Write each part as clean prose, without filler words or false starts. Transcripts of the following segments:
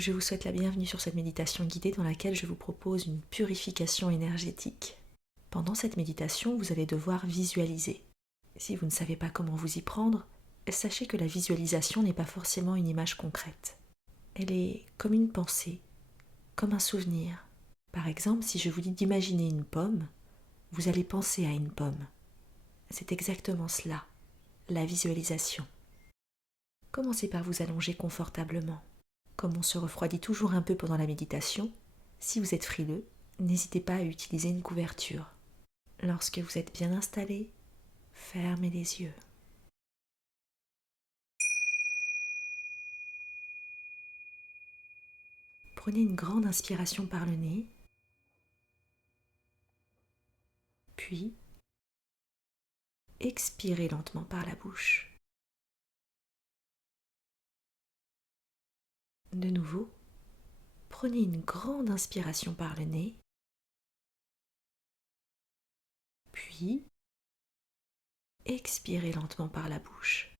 Je vous souhaite la bienvenue sur cette méditation guidée dans laquelle je vous propose une purification énergétique. Pendant cette méditation, vous allez devoir visualiser. Si vous ne savez pas comment vous y prendre, sachez que la visualisation n'est pas forcément une image concrète. Elle est comme une pensée, comme un souvenir. Par exemple, si je vous dis d'imaginer une pomme, vous allez penser à une pomme. C'est exactement cela, la visualisation. Commencez par vous allonger confortablement. Comme on se refroidit toujours un peu pendant la méditation, si vous êtes frileux, n'hésitez pas à utiliser une couverture. Lorsque vous êtes bien installé, fermez les yeux. Prenez une grande inspiration par le nez, puis expirez lentement par la bouche. De nouveau, prenez une grande inspiration par le nez, puis expirez lentement par la bouche.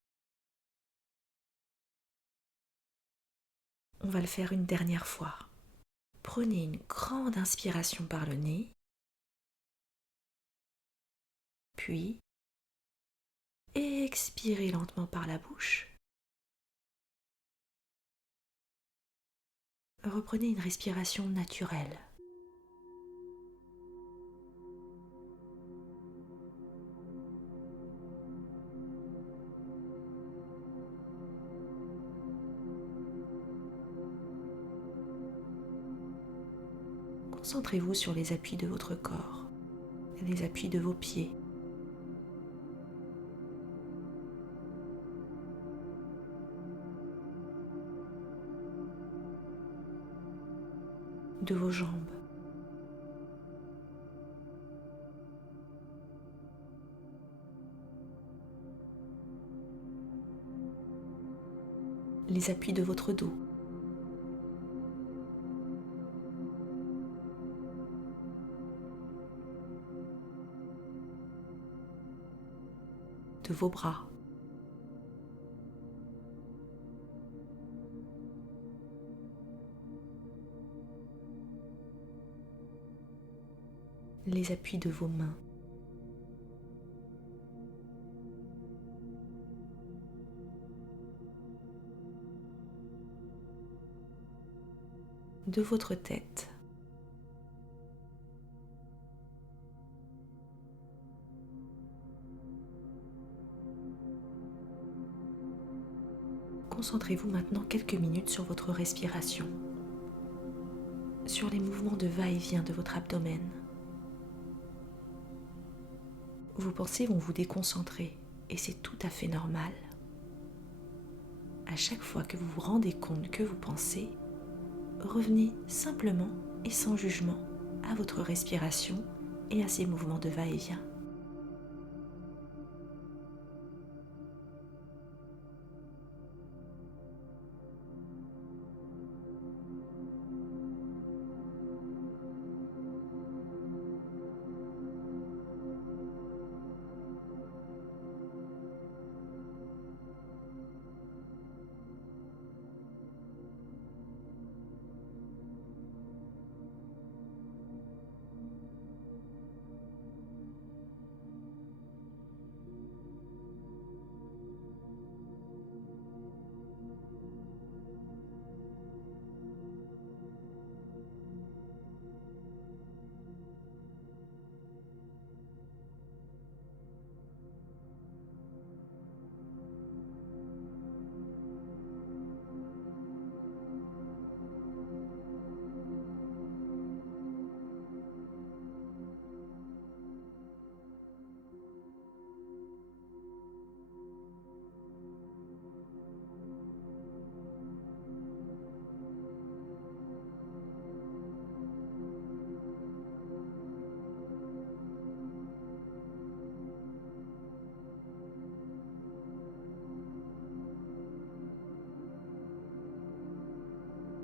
On va le faire une dernière fois. Prenez une grande inspiration par le nez, puis expirez lentement par la bouche. Reprenez une respiration naturelle. Concentrez-vous sur les appuis de votre corps, les appuis de vos pieds, de vos jambes. Les appuis de votre dos. De vos bras. Les appuis de vos mains. De votre tête. Concentrez-vous maintenant quelques minutes sur votre respiration, sur les mouvements de va-et-vient de votre abdomen. Vos pensées vont vous déconcentrer et c'est tout à fait normal. À chaque fois que vous vous rendez compte que vous pensez, revenez simplement et sans jugement à votre respiration et à ces mouvements de va-et-vient.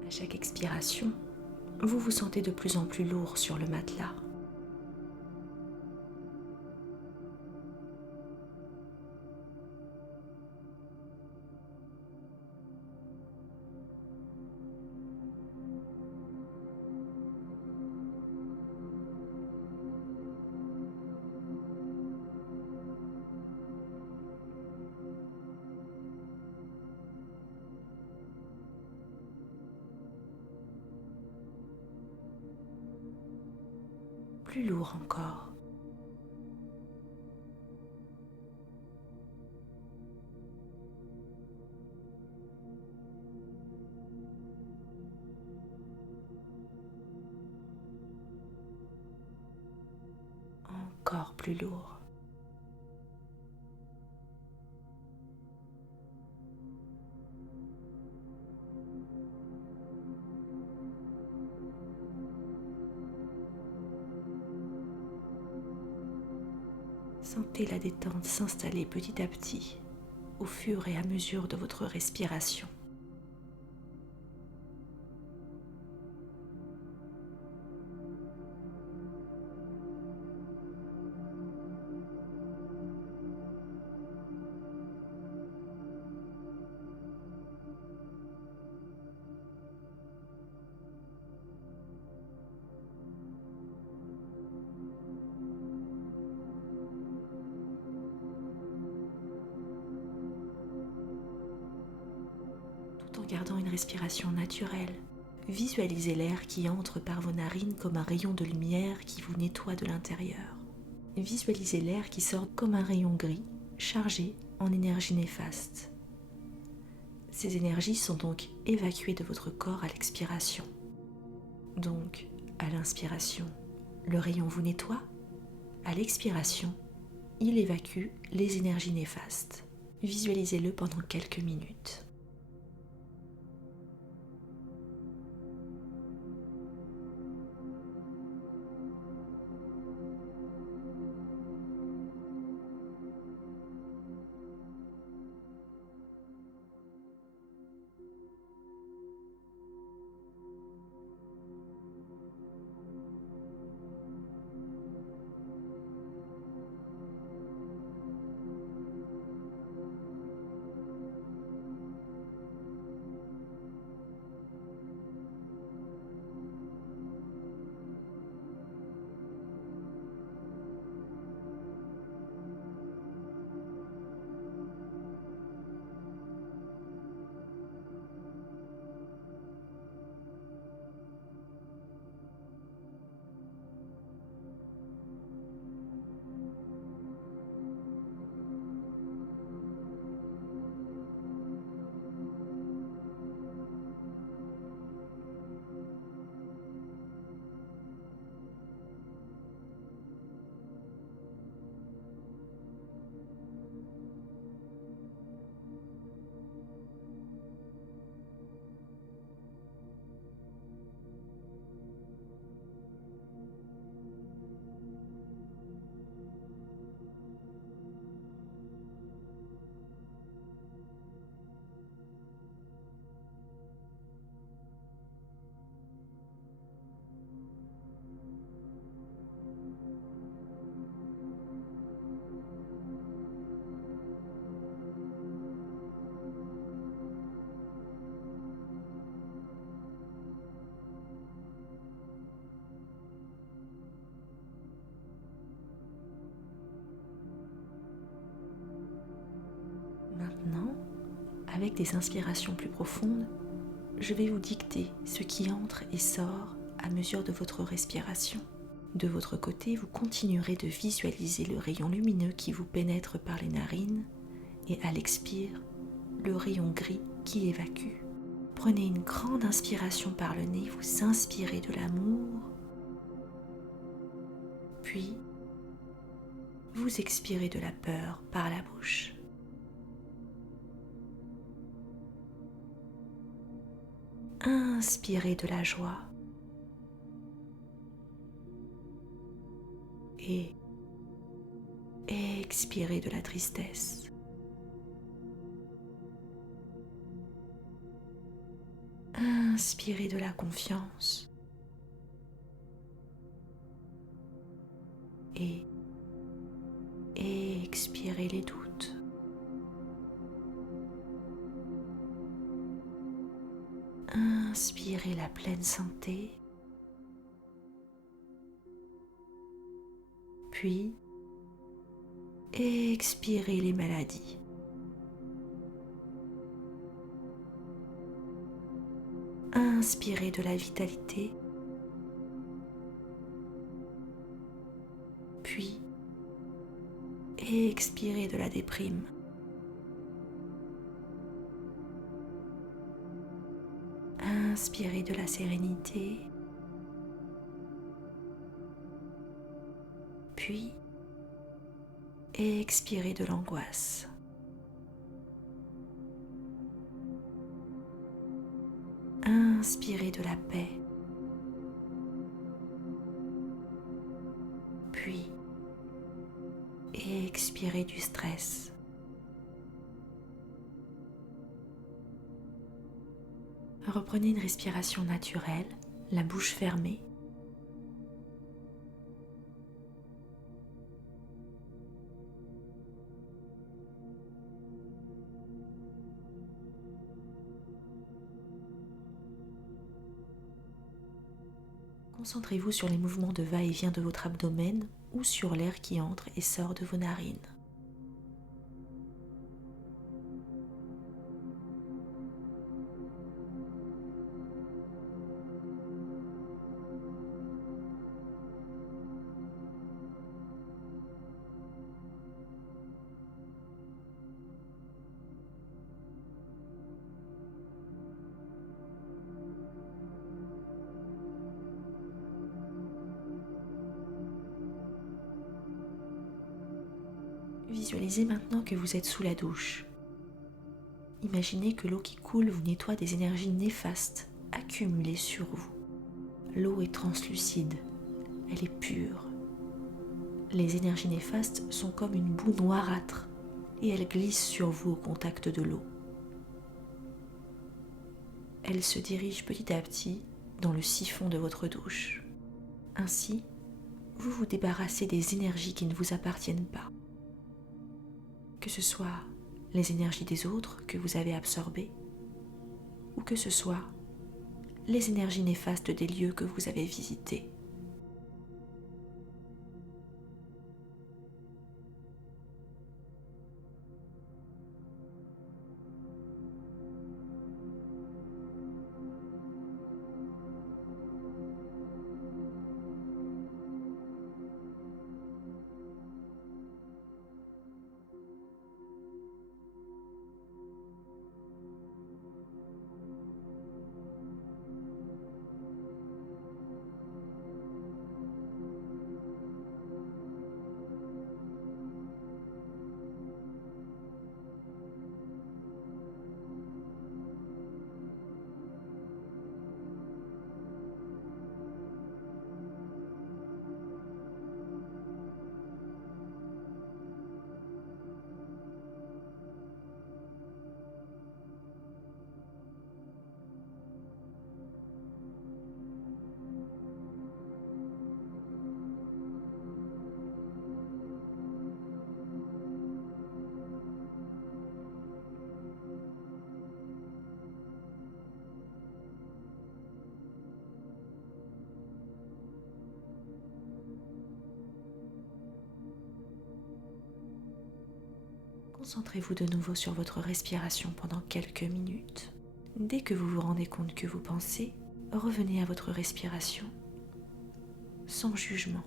À chaque expiration, vous vous sentez de plus en plus lourd sur le matelas. plus lourd encore. Encore plus lourd. Sentez la détente s'installer petit à petit au fur et à mesure de votre respiration. Tout en gardant une respiration naturelle, visualisez l'air qui entre par vos narines comme un rayon de lumière qui vous nettoie de l'intérieur. Visualisez l'air qui sort comme un rayon gris, chargé en énergie néfaste. Ces énergies sont donc évacuées de votre corps à l'expiration. Donc, à l'inspiration, le rayon vous nettoie. À l'expiration, il évacue les énergies néfastes. Visualisez-le pendant quelques minutes. Maintenant, avec des inspirations plus profondes, je vais vous dicter ce qui entre et sort à mesure de votre respiration. De votre côté, vous continuerez de visualiser le rayon lumineux qui vous pénètre par les narines et à l'expire, le rayon gris qui évacue. Prenez une grande inspiration par le nez, vous inspirez de l'amour, puis vous expirez de la peur par la bouche. Inspirez de la joie et expirez de la tristesse. Inspirez de la confiance et expirez les doutes. Inspirez la pleine santé, puis expirez les maladies. Inspirez de la vitalité et expirez de la déprime. Inspirez de la sérénité, puis expirez de l'angoisse. Inspirez de la paix, puis expirez du stress. Reprenez une respiration naturelle, la bouche fermée. Concentrez-vous sur les mouvements de va-et-vient de votre abdomen ou sur l'air qui entre et sort de vos narines. Visualisez maintenant que vous êtes sous la douche. Imaginez que l'eau qui coule vous nettoie des énergies néfastes accumulées sur vous. L'eau est translucide, elle est pure. Les énergies néfastes sont comme une boue noirâtre et elles glissent sur vous au contact de l'eau. Elles se dirigent petit à petit dans le siphon de votre douche. Ainsi, vous vous débarrassez des énergies qui ne vous appartiennent pas. Que ce soit les énergies des autres que vous avez absorbées, ou que ce soit les énergies néfastes des lieux que vous avez visités. Concentrez-vous de nouveau sur votre respiration pendant quelques minutes. Dès que vous vous rendez compte que vous pensez, revenez à votre respiration, sans jugement.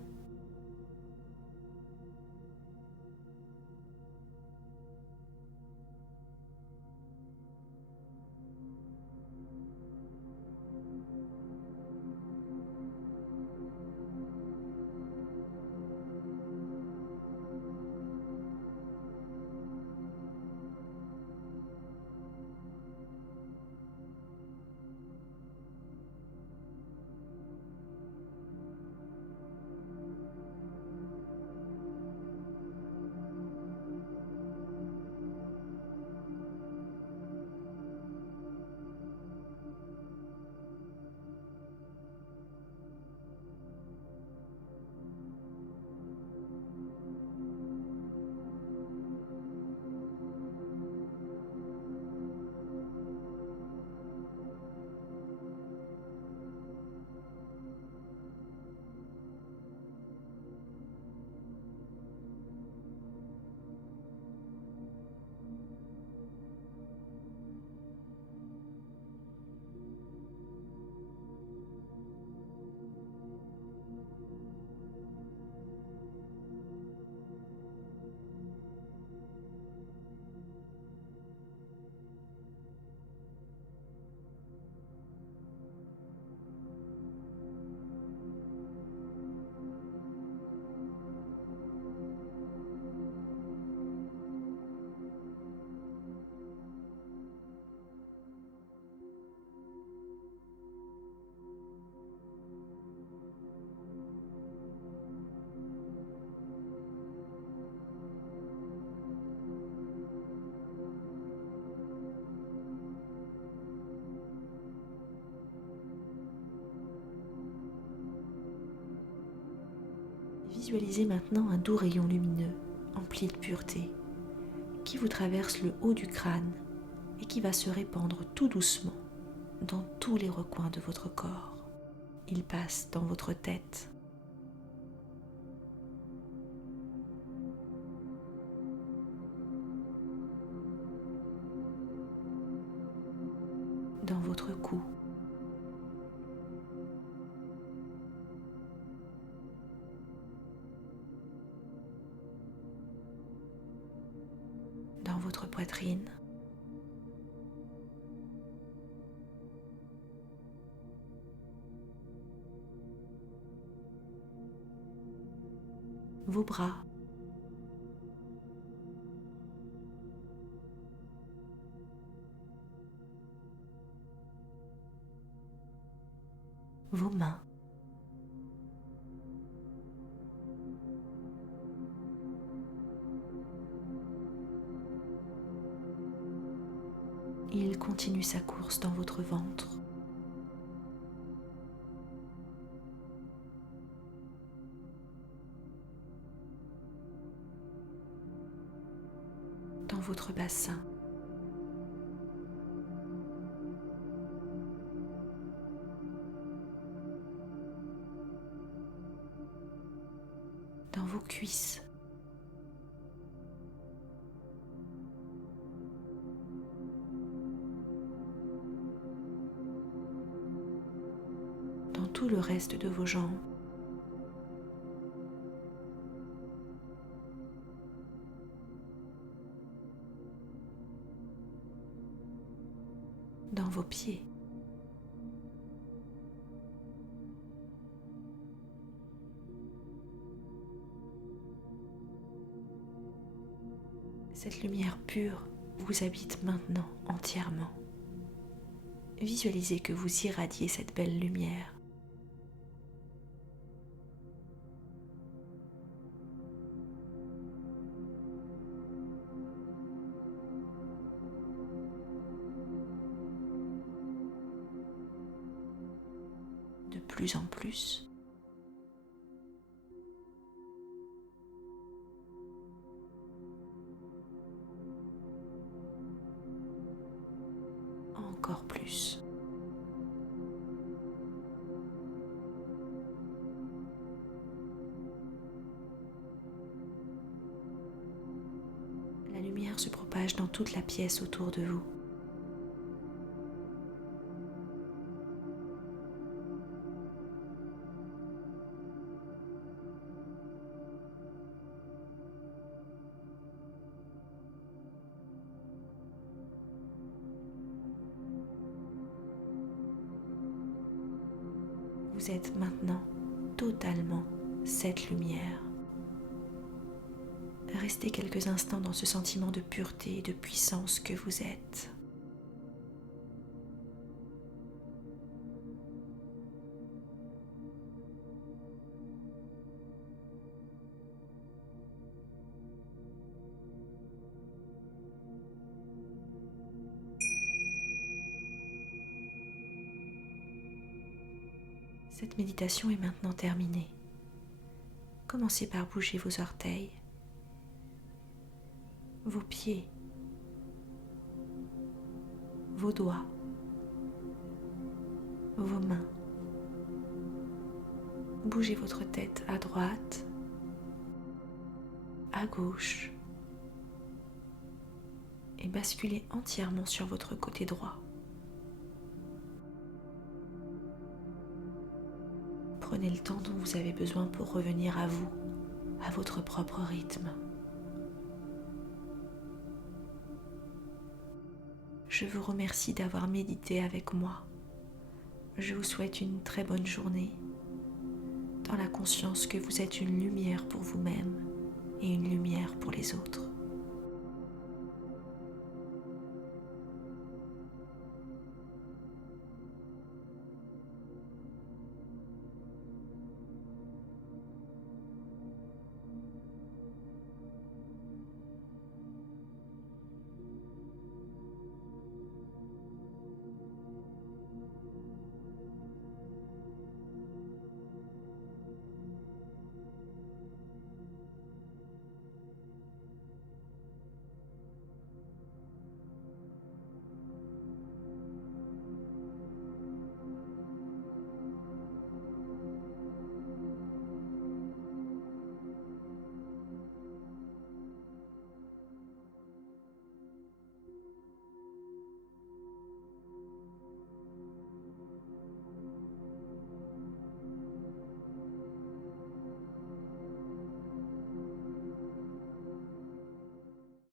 Visualisez maintenant un doux rayon lumineux, empli de pureté, qui vous traverse le haut du crâne et qui va se répandre tout doucement dans tous les recoins de votre corps. Il passe dans votre tête, dans votre cou, dans votre poitrine, vos bras, vos mains, il continue sa course dans votre ventre. Dans votre bassin. Dans vos cuisses. Dans tout le reste de vos jambes. Dans vos pieds. Cette lumière pure vous habite maintenant entièrement. Visualisez que vous irradiez cette belle lumière. De plus en plus. Encore plus. La lumière se propage dans toute la pièce autour de vous. Vous êtes maintenant totalement cette lumière. Restez quelques instants dans ce sentiment de pureté et de puissance que vous êtes. Cette méditation est maintenant terminée. Commencez par bouger vos orteils, vos pieds, vos doigts, vos mains. Bougez votre tête à droite, à gauche et basculez entièrement sur votre côté droit. Prenez le temps dont vous avez besoin pour revenir à vous, à votre propre rythme. Je vous remercie d'avoir médité avec moi. Je vous souhaite une très bonne journée, dans la conscience que vous êtes une lumière pour vous-même et une lumière pour les autres.